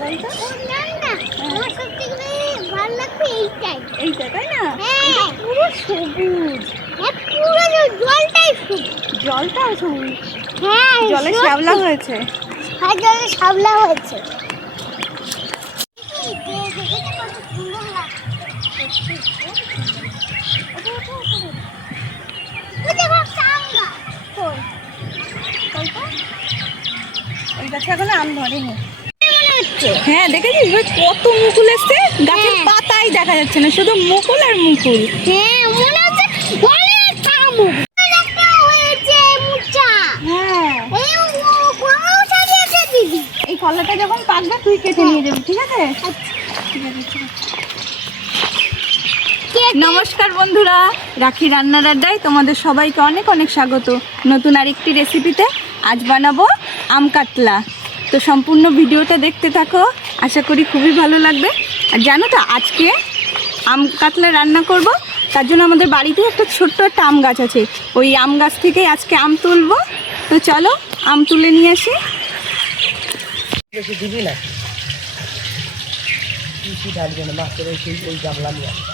বলতো? না না, আমার সবথেকে ভালো লাগবে এইটাই। এইটা তাই না? হ্যাঁ, পুরো সবুজ। হ্যাঁ, পুরো জলটাই সবুজ। জলটাও সবুজ। হ্যাঁ, জলে সত্যি। শ্যাওলা হয়েছে। হ্যাঁ, জলে শ্যাওলা হয়েছে। এই যে দেখেছো কত সুন্দর লাগছে। সত্যি, ওঠো, ওঠো, ওঠো। ওই দেখো একটা আম গাছ। কই? কইটা? ওই গাছে এখন আম ধরেনি। মনে হচ্ছে। হ্যাঁ দেখেছিস ভাই কত মুকুল এসছে, গাছের হ্যাঁ। পাতাই দেখা যাচ্ছে না, শুধু মুকুল আর মুকুল। হ্যাঁ, মনে হচ্ছে অনেক আম। একটা হয়েছে মুচা। হ্যাঁ, এই কোন সাজিয়েছে দিদি? এই কলাটা যখন পাকবে তুই কেটে নিয়ে যাবি, ঠিক আছে? ঠিক আছে, ঠিক আছে। নমস্কার বন্ধুরা, রাখি রান্নার আড্ডায় তোমাদের সবাইকে অনেক অনেক স্বাগত। নতুন আরেকটি রেসিপিতে আজ বানাবো আম কাতলা। তো সম্পূর্ণ ভিডিওটা দেখতে থাকো, আশা করি খুবই ভালো লাগবে। আর জানো তো আজকে আম কাতলা রান্না করব, তার জন্য আমাদের বাড়িতে একটা ছোট্ট একটা আম গাছ আছে। ওই আম গাছ থেকেই আজকে আম তুলবো। তো চলো আম তুলে নিয়ে আসি। বেশি দিবি না, কিছু ঢালবে না, মাছের ওই গামলা নিয়ে আসবে।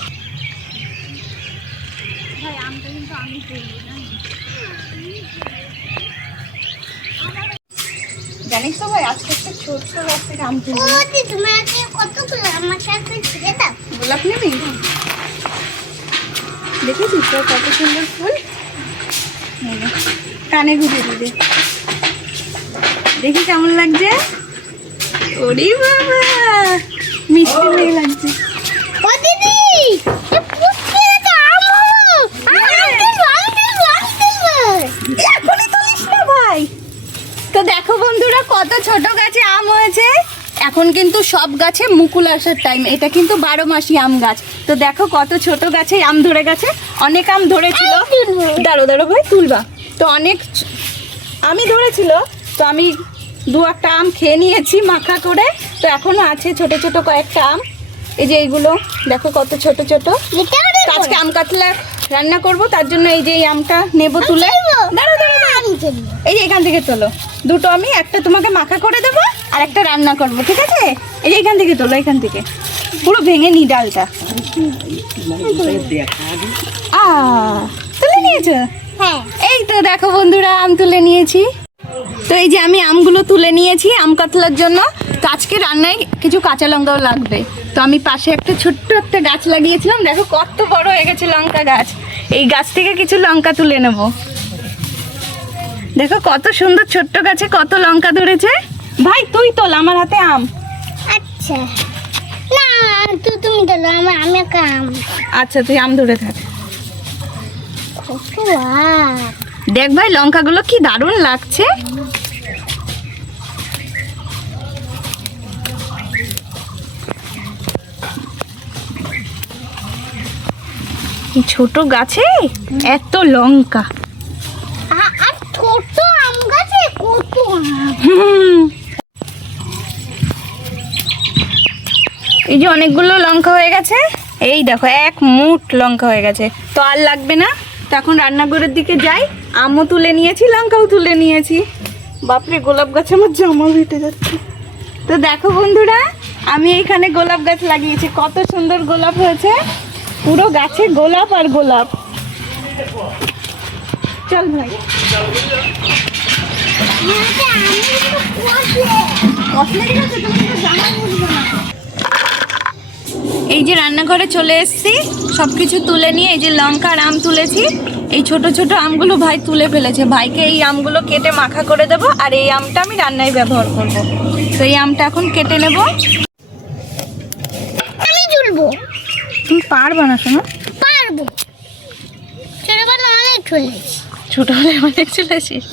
ভাই আমটা কিন্তু আমি তুলবো না, জানিস তো ভাই আজকে একটা ছোট্ট গাছ থেকে আম ও তুলবো। দিদি, তোমাকে কতগুলো আমার সাথে ছিঁড়ে দাও। গোলাপ নেবি? দেখেছিস তো কত সুন্দর ফুল। এই নে, কানে গুঁজে দিবে, দেখি কেমন লাগছে। ওরে বাবা, মিষ্টি মেয়ে লাগছে। ও দিদি, এ পুষ্টি একটা আম হলো। এখনই তুলিস না ভাই। তো দেখো বন্ধুরা কত ছোট গাছে আম হয়েছে। এখন কিন্তু সব গাছে মুকুল আসার টাইম, এটা কিন্তু 12 মাসি আম গাছ। তো দেখো কত ছোট গাছে আম ধরে গেছে, অনেক আম ধরেছিল। দাঁড়ো দাঁড়ো ভাই তুলবা। তো অনেক আমি ধরেছিল, তো আমি দু একটা আম খেয়ে নিয়েছি মাখা করে। তো এখনো আছে ছোট ছোট কয়েকটা আম, এই যে এইগুলো দেখো কত ছোট ছোট। তো আজকে আম কাতলা রান্না করব, তার জন্য এই যে এই আমটা নেব তুলে। দাঁড়ো দাঁড়ো দাঁড়ো। এই যে এখান থেকে তোলো দুটো, আমি একটা তোমাকে মাখা করে দেবো আর একটা রান্না করব, ঠিক আছে? এই যে এখান থেকে তোলো, এখান থেকে পুরো ভেঙে নি ডালটা। তুলে নিয়েছো? হ্যাঁ, এই তো দেখো বন্ধুরা আম তুলে নিয়েছি। তো এই যে আমি আমগুলো তুলে নিয়েছি আম কাতলার জন্য। তো আজকে রান্নায় কিছু কাঁচা লঙ্কাও লাগবে। তো আমি পাশে একটা ছোট্ট একটা গাছ লাগিয়েছিলাম, দেখো কত বড় হয়ে গেছে লঙ্কা গাছ। এই গাছ থেকে কিছু লঙ্কা তুলে নেব। দেখো কত সুন্দর ছোট্ট গাছে কত লঙ্কা ধরেছে। ভাই তুই তোল, আমার হাতে আম। আচ্ছা। না, তুমি দিলো আমি একটা আম। আচ্ছা তুই আম ধরে থাক। কত আম। দেখ ভাই লঙ্কাগুলো কি দারুণ লাগছে। এই ছোট গাছে এত লঙ্কা। আর ছোট আম গাছে কত আম। এই যে অনেকগুলো লঙ্কা হয়ে গেছে, এই দেখো এক মুঠ লঙ্কা হয়ে গেছে। তো আর লাগবে না, তো এখন রান্নাঘরের দিকে যাই। আমও তুলে নিয়েছি, লঙ্কাও তুলে নিয়েছি। বাপরে গোলাপ গাছে আমার জামা হেঁটে যাচ্ছে। তো দেখো বন্ধুরা আমি এইখানে গোলাপ গাছ লাগিয়েছি, কত সুন্দর গোলাপ হয়েছে। পুরো গাছে গোলাপ আর গোলাপ। চল ভাই। এই যে রান্নাঘরে চলে এসেছি, সব কিছু তুলে নিয়ে এই যে লঙ্কা আর আম তুলেছি। এই ছোট ছোট আমগুলো ভাই তুলে ফেলেছে, ভাইকে এই আমগুলো কেটে মাখা করে দেব, আর এই আমটা আমি রান্নায় ব্যবহার করব। তো এই আমটা এখন কেটে নেব। আমি তুলবো। তুমি পারবা না শোনো? পারবো, ছোটবেলা অনেক তুলেছি। ছোটবেলায় অনেক চলেছিস।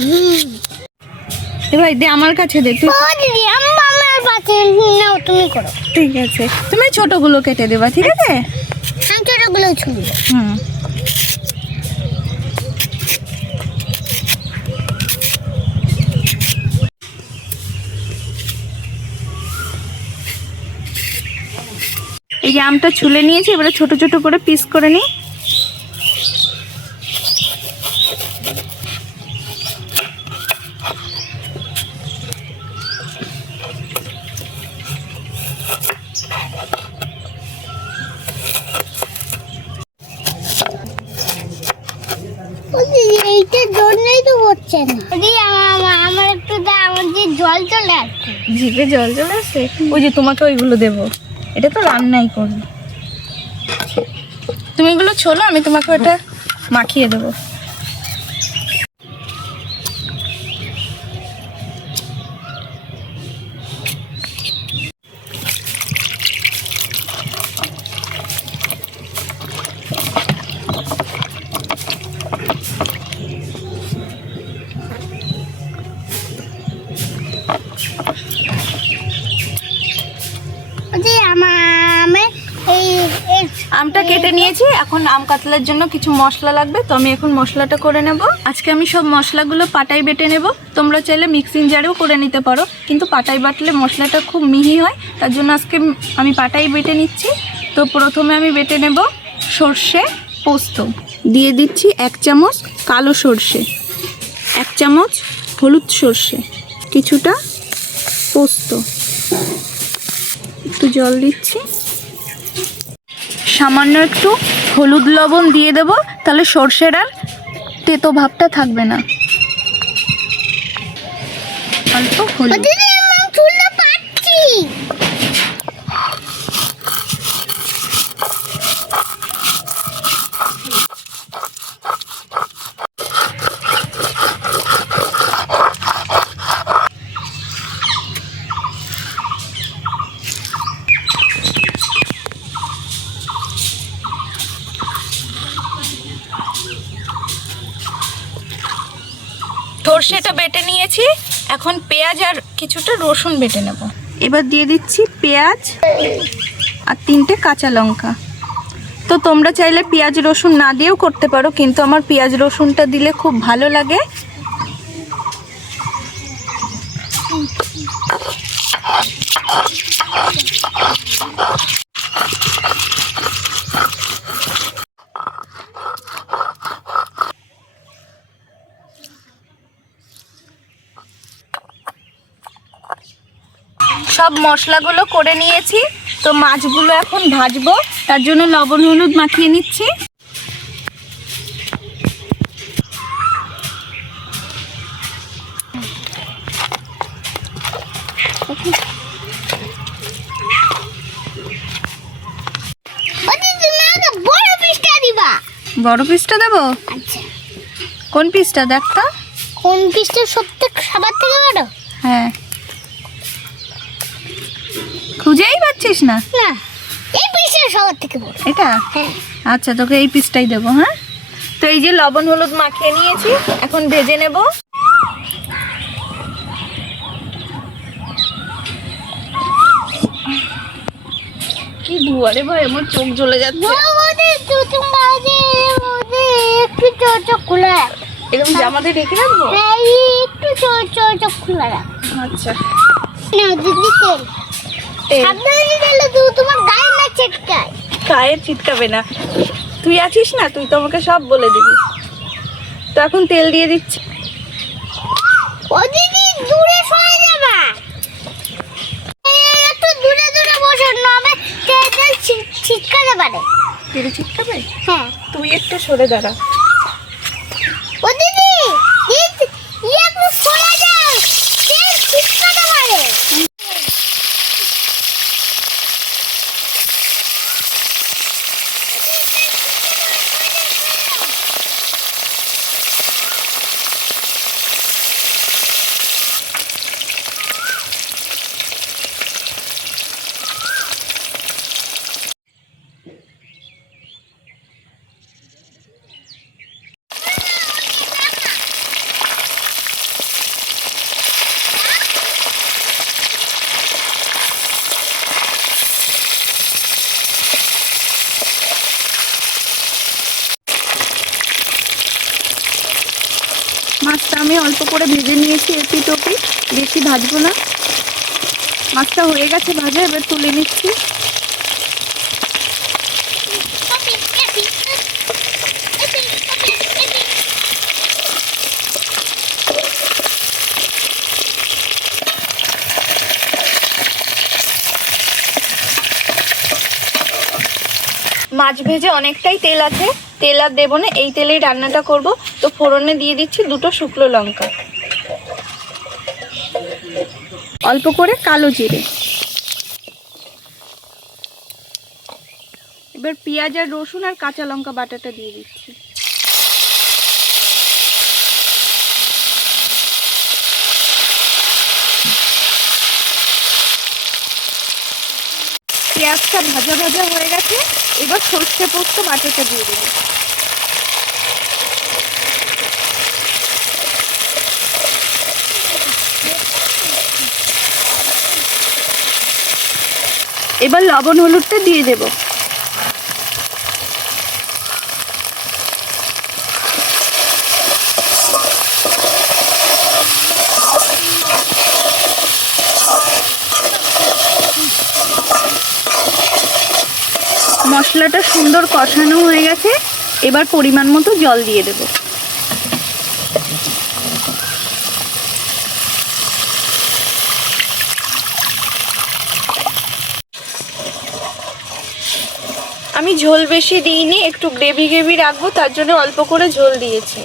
এ ভাই দে আমার কাছে দে তুই। ও দিদি, আমার পাশে নাও, তুমি করো। ঠিক আছে, তুমি ছোটগুলো কেটে দেবা, ঠিক আছে? আমি ছোটগুলো ছুলবো। হুম। এই যে আমটা ছুলে নিয়েছি, এবারে ছোট ছোট করে পিস করে নিই। হচ্ছে না। দিদি আমার একটু দা, আমার যে জল চলে আসছে। জিভে জল চলে আসছে। ওই যে তোমাকে ওইগুলো দেবো, এটা তো রান্নাই করবো। তুমি এগুলো ছোলো, আমি তোমাকে ওটা মাখিয়ে দেবো। দিদি আমার এই এই আমটা কেটে নিয়েছি, এখন আম কাতলার জন্য কিছু মশলা লাগবে, তো আমি এখন মশলাটা করে নেব। আজকে আমি সব মশলাগুলো পাটায় বেটে নেব। তোমরা চাইলে মিক্সিং জারেও করে নিতে পারো, কিন্তু পাটায় বাটলে মশলাটা খুব মিহি হয়, তার জন্য আজকে আমি পাটায় বেটে নিচ্ছি। তো প্রথমে আমি বেটে নেব সর্ষে পোস্ত। দিয়ে দিচ্ছি 1 চামচ কালো সর্ষে, 1 চামচ হলুদ সর্ষে, কিছুটা পোস্ত, একটু জল দিচ্ছি, সামান্য একটু হলুদ লবণ দিয়ে দেব, তাহলে সর্ষের আর তেতো ভাবটা থাকবে না। অল্প হলুদ। দিদি আমার চুলটা পাচ্ছি। সর্ষেটা বেটে নিয়েছি, এখন পেঁয়াজ আর কিছুটা রসুন বেটে নেব। এবার দিয়ে দিচ্ছি পেঁয়াজ আর 3টে কাঁচা লঙ্কা। তো তোমরা চাইলে পেঁয়াজ রসুন না দিয়েও করতে পারো, কিন্তু আমার পেঁয়াজ রসুনটা দিলে খুব ভালো লাগে। সব মশলাগুলো করে নিয়েছি, তো মাছগুলো এখন ভাজবো, তার জন্য লবণ হলুদ মাখিয়ে নিচ্ছি। দিদি আমাকে বড় পিসটা দিবা। বড় পিসটা দেবো? আচ্ছা, কোন পিসটা দেখ তো? কোন পিসটা সবার থেকে বড়? হ্যাঁ, খুঁজেই পাচ্ছিস না? না, এই পিসটা সবার থেকে বড়। এটা? হ্যাঁ। আচ্ছা, তোকে এই পিসটাই দেবো। হ্যাঁ, তো এই যে লবণ হলুদ মাখিয়ে নিয়েছি, এখন ভেজে নেব। কি ধোয়ারে ভাই, আমার চোখ জ্বলে যাচ্ছে। একটু চোখ খোলা রাখ। এরকম জামাতে ঢেকে রাখবো? হ্যাঁ, একটু চোখ খোলা রাখ। আচ্ছা, না দিদি, তেল তেল সাবধানে দিলে তোমার গায়ে না ছিটকায়। গায়ে চিটকাবে না, তুই আছিস না, তুই তো আমাকে সব বলে দিবি। তো এখন তেল দিয়ে দিচ্ছি। ও দিদি, দূরে সরে যাবা, একটু দূরে দূরে বসে, নবে তেল ছিটকাতে পারে। তেল চিটকাবে? হ্যাঁ। তুই একটু সরে দাঁড়া। ও দিদি, একটু সরে যাও, তেল ছিটকাতে পারে। মাছটা আমি অল্প করে ভেজে নিয়েছি, এপিট ওপিট, বেশি ভাজবো না। মাছটা হয়ে গেছে ভাজা, এবার তুলে নিচ্ছি। মাছ ভেজে অনেকটাই তেল আছে, তেল আর দেবো না, এই তেলেই রান্নাটা করব। তো ফোড়নে দিয়ে দিচ্ছি 2টো শুকনো লঙ্কা, অল্প করে কালো জিরে, এবার পেঁয়াজ আর রসুন আর কাঁচা লঙ্কা বাটাটা দিয়ে দিচ্ছি। পেঁয়াজটা ভাজা ভাজা হয়ে গেছে, এবার সর্ষে পোস্ত বাটাটা দিয়ে দেবো। এবার লবণ হলুদটা দিয়ে দেব। মশলাটা সুন্দর কষানো হয়ে গেছে, এবার পরিমাণ মতো জল দিয়ে দেব। আমি ঝোল বেশি দিইনি, একটু গ্রেভি গ্রেভি রাখবো, তার জন্য অল্প করে ঝোল দিয়েছি।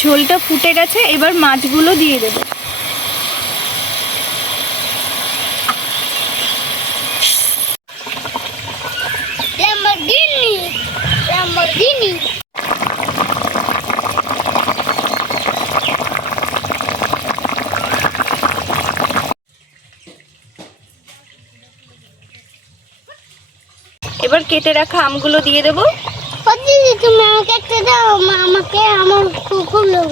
ঝোলটা ফুটে গেছে, এবার মাছগুলো দিয়ে দেবো। Lamborghini. এবার কেটে রাখা আমগুলো দিয়ে দেবো। দিদি তুমি আমাকে একটা দাও, আমাকে আমার খুব লোভ।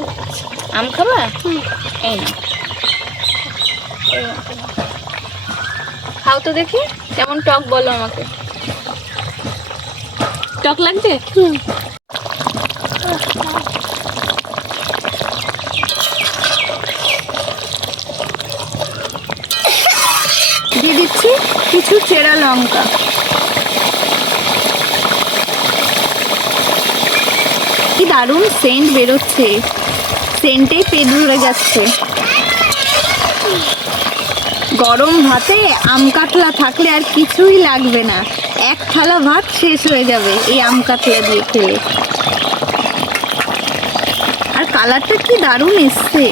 আম খাবা? এই না, খাও তো দেখি কেমন টক, বলো আমাকে। টক লাগছে? দিয়ে দিচ্ছি কিছু চেরা লঙ্কা, কি দারুণ সেন্ট বেরোচ্ছে, সেন্টেই পেট ভরে যাচ্ছে। গরম ভাতে আম কাতলা থাকলে আর কিছুই লাগবে না, এক থালা ভাত শেষ হয়ে যাবে এই আম কাতলা দিয়ে খেলে। আর কালারটা কি দারুণ এসছে।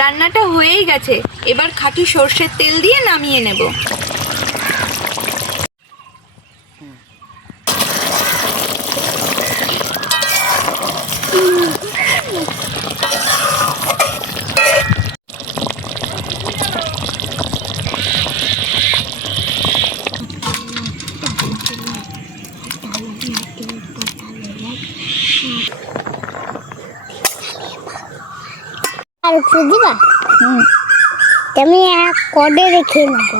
রান্নাটা হয়েই গেছে, এবার খাঁটি সর্ষের তেল দিয়ে নামিয়ে নেব। আর একটু দিবা? আমি এক কডে রেখে নেবো।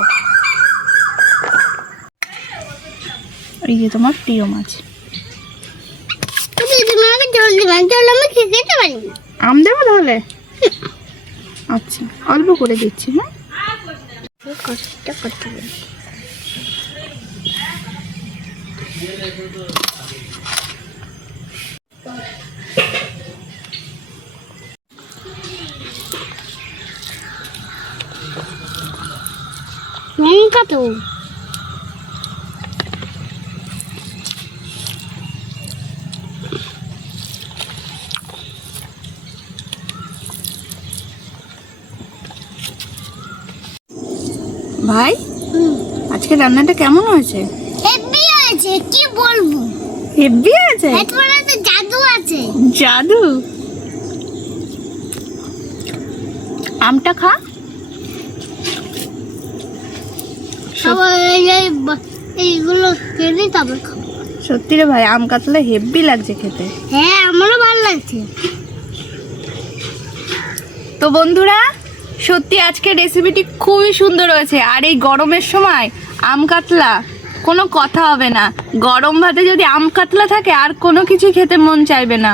এই যে তোমার প্রিয় মাছ। তুমি আমাকে জল দিবা, জল আমি খেতে পারি না। আম দেবো তাহলে? আচ্ছা, অল্প করে দিচ্ছি। হ্যাঁ, কষ্ট করতে হবে। লঙ্কা তো ভাই, আজকে রান্নাটা কেমন হয়েছে? হেভি আছে, কি বলবো। হেভি আছে? এতটা তো জাদু আছে। জাদু? আমটা খা। এইগুলো কেনে তারপর খাবো। সত্যি রে ভাই, আম কাতলা হেভি লাগছে খেতে। হ্যাঁ, আমারও ভালো লাগছে। তো বন্ধুরা, সত্যি আজকে রেসিপিটি খুবই সুন্দর হয়েছে। আর এই গরমের সময় আম কাতলা কোনো কথা হবে না। গরম ভাতে যদি আম কাতলা থাকে আর কোনো কিছু খেতে মন চাইবে না।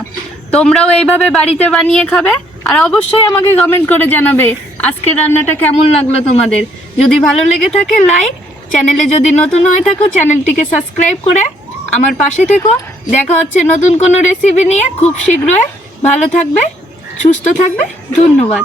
তোমরাও এইভাবে বাড়িতে বানিয়ে খাবে, আর অবশ্যই আমাকে কমেন্ট করে জানাবে আজকের রান্নাটা কেমন লাগলো তোমাদের। যদি ভালো লেগে থাকে লাইক, চ্যানেলে যদি নতুন হয়ে থাকো চ্যানেলটিকে সাবস্ক্রাইব করে আমার পাশে থেকো। দেখা হচ্ছে নতুন কোনো রেসিপি নিয়ে খুব শীঘ্রই। ভালো থাকবে, সুস্থ থাকবে, ধন্যবাদ।